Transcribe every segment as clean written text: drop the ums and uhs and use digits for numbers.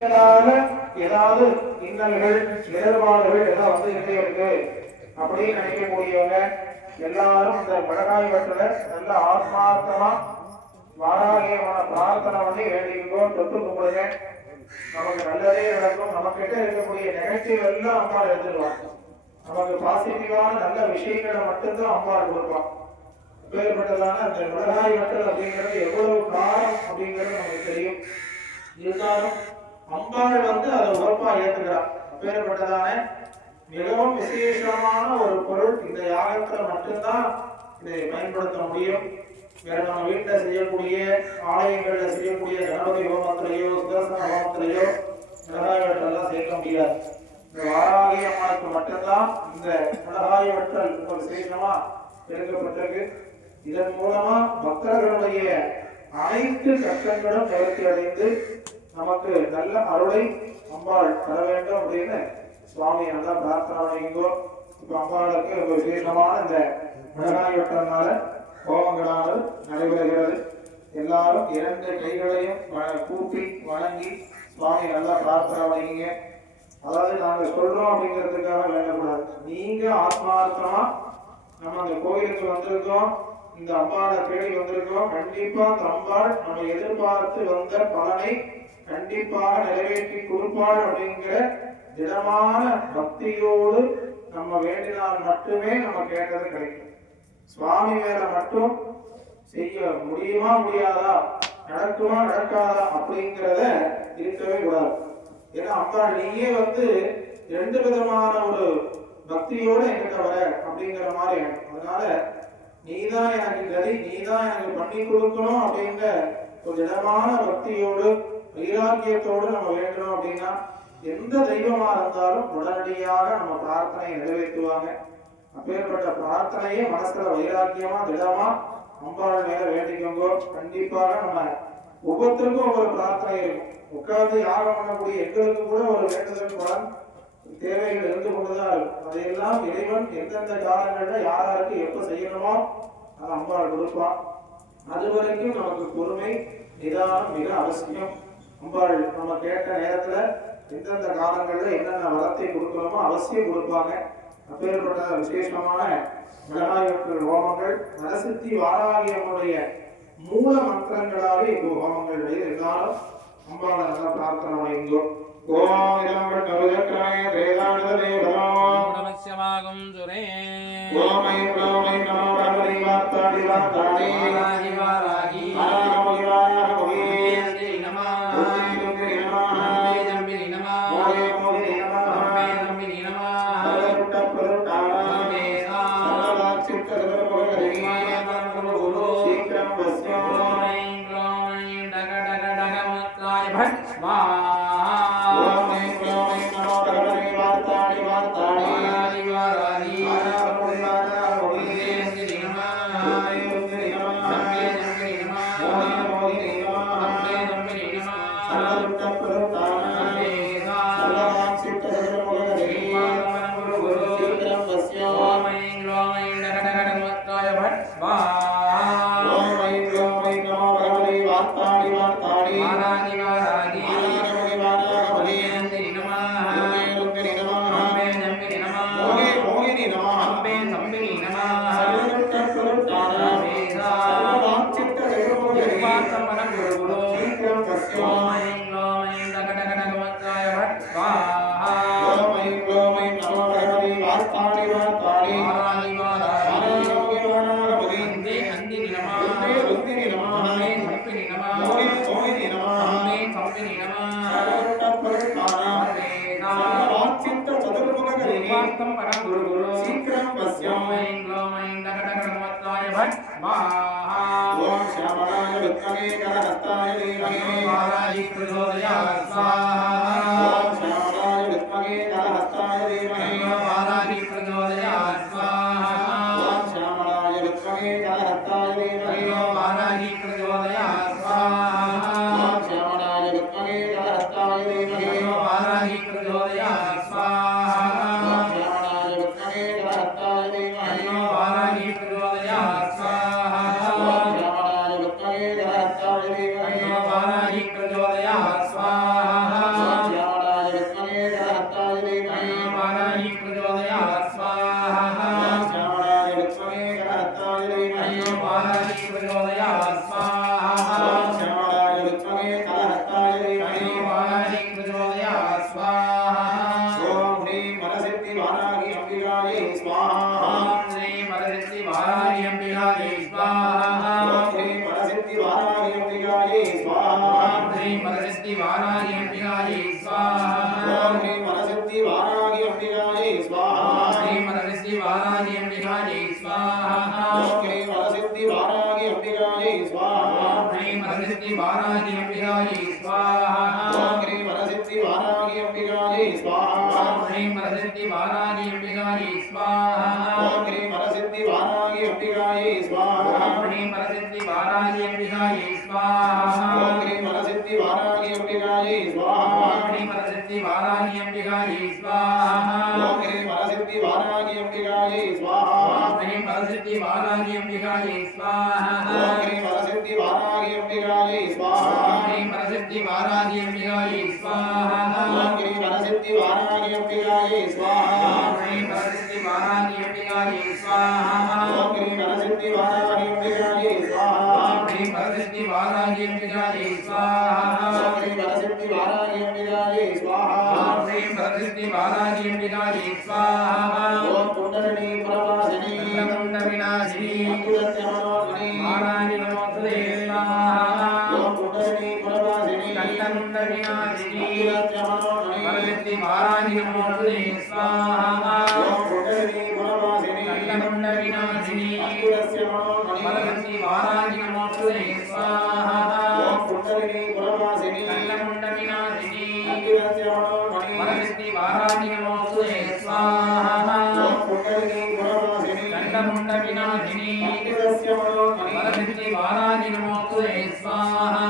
ஏதாவது இன்னல்கள் இடர்பாடுகள் எல்லாம் வந்துகிட்டே இருக்கு அப்படின்னு நினைக்கக்கூடியவங்க எல்லாரும் இந்த மிளகாய் வெட்டுல நல்ல ஆத்மார்த்தமா வாராகியமான பிரார்த்தனை பண்ணி வேண்டிக்கோ, தொட்டு கும்பிடுங்க. நமக்கு நல்லதே நடக்கும். நம்ம கிட்ட இருக்கக்கூடிய நெகட்டிவ் எல்லாம் அம்மாள் எடுத்துடுவான். நமக்கு பாசிட்டிவான நல்ல விஷயங்களை மட்டும்தான் அம்மாள் கொடுப்பான். பேர்பட்டதான அந்த மிளகாய் வெட்டல் அப்படிங்கிறது எவ்வளவு காரம் அப்படிங்கிறது நமக்கு தெரியும். இருந்தாலும் அம்பாள் அதை உறப்பா ஏற்றுக்கிறார். பேர்பட்டதான மிகவும் விசேஷமான ஒரு பொருள். இந்த யாகத்துல மட்டும்தான் இதை பயன்படுத்த முடியும். வேற நம்ம வீட்டில் செய்யக்கூடிய ஆலயங்கள்ல செய்யக்கூடிய கணபதி ஹோமத்திலேயோ சுதர்சன ஹோமத்திலேயோ மிளகாய் வெட்டெல்லாம் சேர்க்க முடியாது. இந்த வாராகி அம்மாவுக்கு மட்டும்தான் இந்த மிளகாய் வெட்டல் ஒரு விசேஷமா எடுக்கப்பட்டிருக்கு. இதன் மூலமா பக்தர்களுடைய அனைத்து கஷ்டங்களும் நிவர்த்தி அடைந்து நமக்கு நல்ல அருளை அம்பாள் தர வேண்டும் அப்படின்னு சுவாமி நல்லா பிரார்த்தனை பண்ணிங்கோ. இப்ப அம்பாளுக்கு ஒரு விசேஷமான இந்த மிளகாய் வெட்டனால ஹோமங்களால் நடைபெறுகிறது. எல்லாரும் 2 கைகளையும் கூப்பி வணங்கி சுவாமி நல்லா பிரார்த்தனை பண்ணிங்க. அதாவது நாங்க சொல்றோம் அப்படிங்கிறதுக்காக வேண்டக்கூடாது. நீங்க ஆத்மார்த்தமா நம்ம அந்த கோயிலுக்கு வந்திருக்கோம், இந்த அம்பாளை தேடி வந்திருக்கோம். கண்டிப்பா அந்த அம்பாள் நம்ம எதிர்பார்த்து வந்த பலனை கண்டிப்பாக நிறைவேற்றி கொடுப்பாள் அப்படிங்கிற திடமான பக்தியோடு நம்ம வேண்டினால் மட்டுமே நம்ம கேட்டது கிடைக்கும். சுவாமி மேல மட்டும் செய்ய முடியுமா முடியாதா, நடக்குமா நடக்காதா அப்படிங்கிறத இருக்கவே கூடாது. ஏன்னா அம்பாள் நீயே 2 விதமான ஒரு பக்தியோட என்கிட்ட வர அப்படிங்கிற மாதிரி. அதனால நீதான் எனக்கு கதி, நீதான் எனக்கு பண்ணி கொடுக்கணும் அப்படிங்கிற ஒரு திடமான பக்தியோடு வைராக்கியத்தோடு நம்ம வேண்டணும் அப்படின்னா எந்த தெய்வமா இருந்தாலும் உடனடியாக நம்ம பிரார்த்தனையை நிறைவேற்றுவாங்க. அப்பேற்பட்ட பிரார்த்தனையே மனசுல வைராக்கியமா திடமா அம்பாள் மேல வேண்டிக்கோங்க. கண்டிப்பாக நம்ம ஒவ்வொருத்தருக்கும் ஒவ்வொரு பிரார்த்தனை இருக்கும். உட்கார்ந்து யாகம் பண்ணக்கூடிய எங்களுக்கு கூட ஒரு வேண்டுதல் பலன் தேவைகள் இருந்து கொண்டுதான் இருக்கும். அதையெல்லாம் இறைவன் எந்தெந்த காலங்கள்ல யாராருக்கு எப்ப செய்யணுமோ அதை அம்பாள் கொடுப்பான். அது வரைக்கும் நமக்கு பொறுமை நிதானம் மிக அவசியம். அம்பாள் நம்ம கேட்ட நேரத்துல எந்தெந்த காலங்கள்ல என்னென்ன வரத்தை கொடுக்கணுமோ அவசியம் கொடுப்பாங்க. அப்பேற்பட்ட விசேஷமான மிளகாய் வெட்டல் ஹோமங்கள் நரசித்தி வாராகியமுடைய மூல மந்திரங்களாலே இப்போ ஹோமங்கள் எல்லாரும் அம்பாளை நல்லா பிரார்த்தனை பண்ணிங்கோ. ஓம் இதம் கருதக்ராய வேதாந்ததே ஓம் நமஸ்யமாகும் சுரே ஓம் ஐம் க்ளௌம் ஐம் நமோ பகவதி வாத்தாடி வாத்தாடி வாராகி வாராகி நமோ நமோ स्वाहा अम्बिकायै स्वाहा ओम ह्रीं वरसिद्धि वाराहि अम्बिकायै स्वाहा ह्रीं वरसिद्धि वाराहि अम्बिकायै स्वाहा ओम ह्रीं वरसिद्धि वाराहि अम्बिकायै स्वाहा ह्रीं वरसिद्धि वाराहि अम्बिकायै स्वाहा ओम ह्रीं वरसिद्धि वाराहि अम्बिकायै स्वाहा ह्रीं वरसिद्धि वाराहि अम्बिकायै स्वाहा ओम ह्रीं वरसिद्धि वाराहि अम्बिकायै स्वाहा ह्रीं वरसिद्धि वाराहि अम्बिकायै स्वाहा ओम ह्रीं वरसिद्धि वाराहि अम्बिकायै स्वाहा ह्रीं वरसिद्धि वाराहि अम्बिकायै स्वाहा ओम ह्रीं वरसिद्धि वाराहि अम्बिकायै स्वाहा ह्रीं वरसिद्धि वाराहि अम्बिकायै स्वाहा ओम ह्रीं वरसिद्धि वाराहि अम्बिकायै स्वाहा ह्रीं वरसिद्धि वाराहि अम्बिकायै स्वाहा ओम ह्रीं वरसिद्धि वाराहि अम्बिकायै स्वाहा ह्रीं वरसिद्धि वाराहि अम्बिकायै स्वाहा ओम ह्रीं वरसिद्धि वाराहि अम्बिकायै स्वाहा ह्रीं वरसिद्धि वाराहि अम्बिकायै स्वाहा ओम ह्रीं वरसिद्धि वाराहि अम्बिकायै स्वाहा ह्रीं वरसिद्धि वाराहि अम्बिकायै स्वाहा ओम कुंडलिनी प्रवासिनी कुण्डकुण्ड विनाशिनी अतुलस्य मनोमणि वाराहि नमोस्तुते स्वाहा ओम कुंडलिनी प्रवासिनी कुण्डकुण्ड विनाशिनी अतुलस्य मनोमणि वरसिद्धि वाराहि नमोस्तुते स्वाहा ओम कुंडलिनी प्रवासिनी कुण्डकुण्ड विनाशिनी अतुलस्य मनोमणि वरसिद्धि वाराहि नमोस्तुते स्वाहा ओम कुंडलिनी प्रवासिनी कुण्डकुण्ड विनाशिनी अतुलस्य मनोमणि वरसिद्धि वाराहि नमोस्तुते स्वाहा ओम कुंडलिनी प्रवासिनी कुण्डकुण्ड विनाशिनी अतुलस्य मनोमणि वरसिद्धि वाराहि नमोस्तुते स्वाहा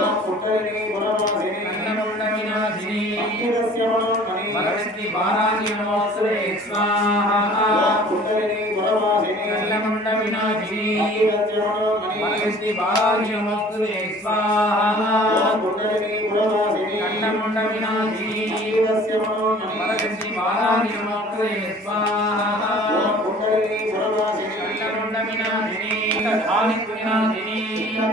ओम कुंडलिनी प्रवासिनी कुण्डकुण्ड विनाशिनी अतुलस्य मनोमणि वरसिद्धि वाराहि नमोस्तुते स्वाहा ओम कुंडलिनी प्रवासिनी कुण्डकुण्ड विनाशिनी अतुलस्य मनोमणि वरसिद्धि वाराहि नमोस्तुते स्वाहा ओम कुंडलिनी प्रवासिनी कुण्डकुण्ड विनाशिनी अतुलस्य मनोमणि वरसिद्धि वाराहि नमोस्तुते स्वाहा ओम कुंडलिनी प्रवासिनी कुण्डकुण्ड विनाशिनी धारित विनाशिनी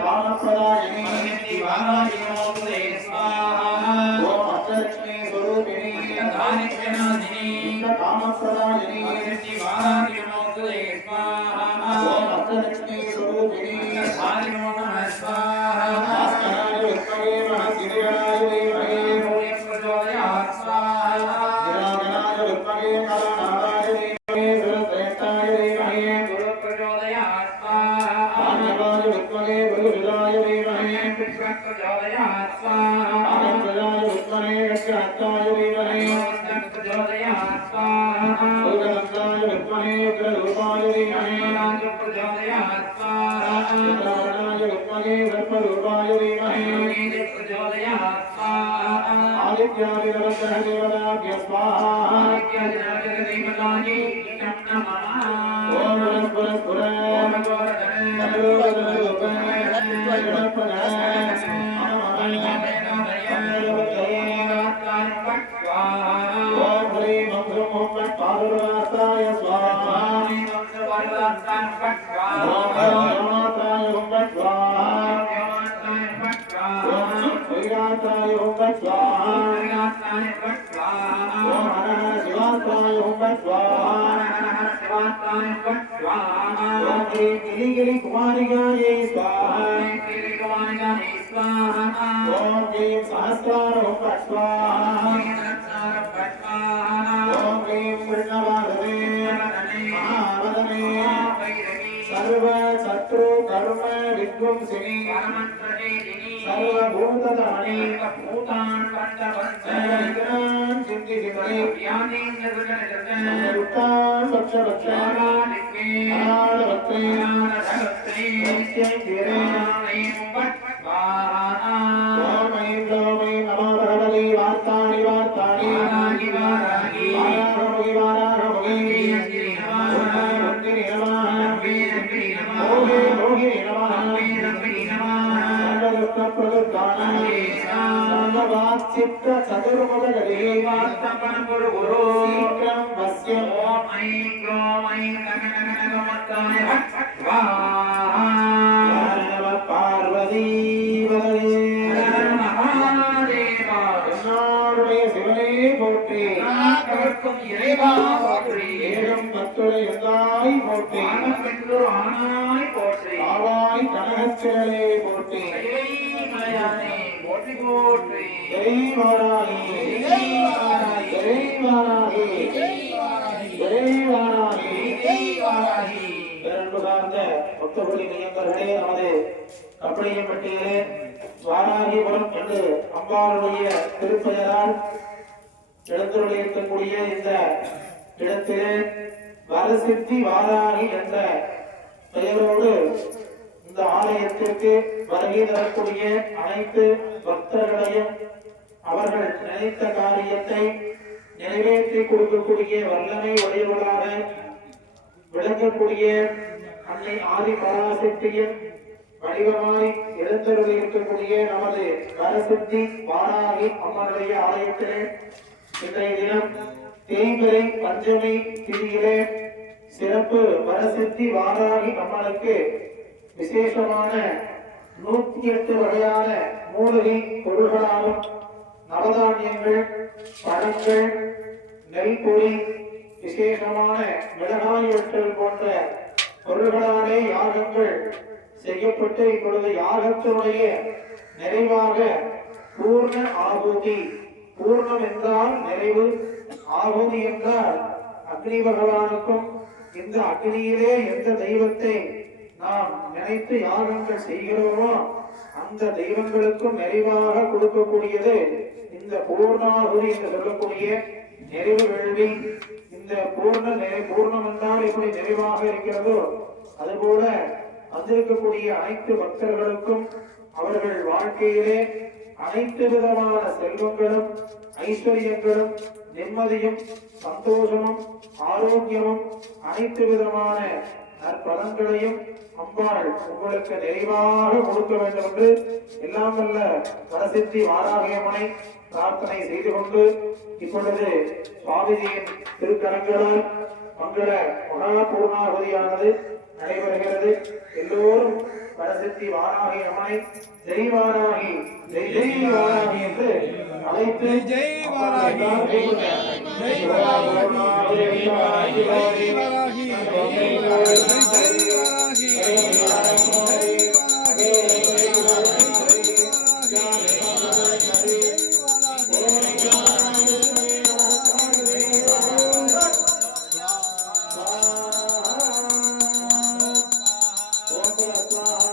कामप्रदायिनी वरसिद्धि वाराहि नमोस्तुते स्वाहा ओम अष्टलक्ष्मी स्वरूपिणी धारित विनाशिनी कामप्रदायिनी वरसिद्धि वाराहि नमोस्तुते स्वाहा ओम अष्टलक्ष्मी स्वरूपिणी धारित नमः स्वाहा भास्कराय विद्महे महद्गिरिगणाय धीमहि प्रचोदयात् स्वाहा निराजनाय विद्महे करुणाय धीमहि सुरश्रेष्ठाय धीमहि प्रचोदयात् स्वाहा आर्यवाय विद्महे गुरुहृदाय धीमहि प्रचोदयात् स्वाहा आनन्दराय विद्महे यक्षहस्ताय धीमहि प्रचोदयात् स्वाहा सुरगन्धाय विद्महे उग्ररूपाय धीमहि प्रचोदयात् स्वाहा चित्रावणाय विद्महे सर्वरूपाय धीमहि प्रचोदयात् स्वाहा आदित्यादिनवग्रह देवताभ्य स्वाहा ओम पुरस्पुर ओम ह्रीं मंत्रमोहन पार्वताय स्वाहा ओम रामाताय ओम स्वाहा ओम श्रीराताय ओम स्वाहा ओम हर हर शिवाताय ओम स्वाहा ओम ह्रीं गिरिगिरि कुमारिकायै स्वाहा ओम ह्रीं सहस्रार ओम स्वाहा ओम ह्रीं कृष्णवाहवे महावदने सर्व शत्रु कर्म विध्वंसिनी सर्वभूतधानी सर्वविघ्नान् सिद्धिसिद्धि सर्वयुक्तान् भक्षभक्षान् अनाथभक्त्रे नित्यैर्घ्रे ओम ऐं ग्लौं ऐं नमो भगवते वार्ताणि वार्ताणि वाराहमुखि वाराहमुखि मुक्तिनि नमः मोहि मोहिनि नमः सर्वदुष्टप्रदुष्टानां सर्ववाच्चित्त चतुर्मुखगतिः शीघ्रं वस्य नमः पार्वती என்னுடைய சிவனே போற்றி ஏழும் பத்துடை எந்தாய் போற்றி ஆவாய் கனகச்சிறலே போற்றி போற்றி போற்றி ஜெய் வாராகி ஜெய் வாராகி ஜெய் வாராகி ஜெய் வாராகி ஜெய் வாராகி ஜெய் வாராகி. பேரன்பு சார்ந்த பக்தகுடி மையங்கர்களே, நமது கப்படியம்பட்டியிலே வாராகிபுரம் என்று அம்பாளுடைய திருப்பெயரால் எழுந்தருளி இருக்கக்கூடிய இந்த இடத்திலே வரசித்தி வாராகி என்ற பெயரோடு இந்த ஆலயத்திற்கு வருகை தரக்கூடிய அனைத்து பக்தர்களையும் அவர்கள் நினைத்த காரியத்தை நிறைவேற்றி கொடுக்கக்கூடிய வல்லமை உடையவர்களாக விளங்கக்கூடிய அன்னை ஆதி பராசக்தியின் வடிவமாய் எழுந்தருளி இருக்கக்கூடிய நமது வரசித்தி வாராகி அம்மனுடைய ஆலயத்திலே இன்றைய தினம் தேய்பிறை பஞ்சமி திதியிலே சிறப்பு வரசித்தி வாராகி அம்மனுக்கு விசேஷமான 108 வகையான மூலிகை பொருள்களாலும் நவதானியங்கள், பழங்கள், நெல் பொடி, விசேஷமான மிளகாய் வற்றல் போன்ற பொருள்களாலே யாகங்கள் செய்யப்பட்டு இப்பொழுது யாகத்தினுடைய நிறைவாக பூர்ண ஆகுதி, பூர்ணம் என்றால் நிறைவு, ஆகுதி என்றால் அக்னி பகவானுக்கும் இந்த அக்னியிலே எந்த தெய்வத்தை நாம் நினைத்து யாகங்கள் செய்கிறோமோ அந்த தெய்வங்களுக்கும் நிறைவாக கொடுக்கக்கூடியது இந்த பூர்ணாகுதி என்று சொல்லக்கூடிய நிறைவு வேள்வி. இந்த பூர்ணம் என்றால் எப்படி நிறைவாக இருக்கிறதோ அதுபோல வந்திருக்கக்கூடிய அனைத்து பக்தர்களுக்கும் அவர்கள் வாழ்க்கையிலே அனைத்து விதமான செல்வங்களும், ஐஸ்வர்யங்களும், நிம்மதியும், சந்தோஷமும், ஆரோக்கியமும், அனைத்து விதமான நற்பலன்களையும் அம்பாள் உங்களுக்கு நிறைவாக கொடுக்க வேண்டும் என்று எல்லாம் வல்ல வரசித்தி வாராகியம்மனை பிரார்த்தனை செய்து கொண்டு இப்பொழுது சுவாமிஜியின் திருக்கரங்களால் மங்கள மகா பூர்ணாகுதியானது நடைபெறுகிறது. எல்லோரும் வரசித்தி வாராகி அம்மனை ஜெய் வாராகி ஜெய் ஜெய் வாராகி என்று அழைத்து ஜெய் வாராகி ஜெய் வாராகி ஜெய் வாராகி ஜெய் வாராகி ஜெய் வாராகி ஜெய் வாராகி स्वाहा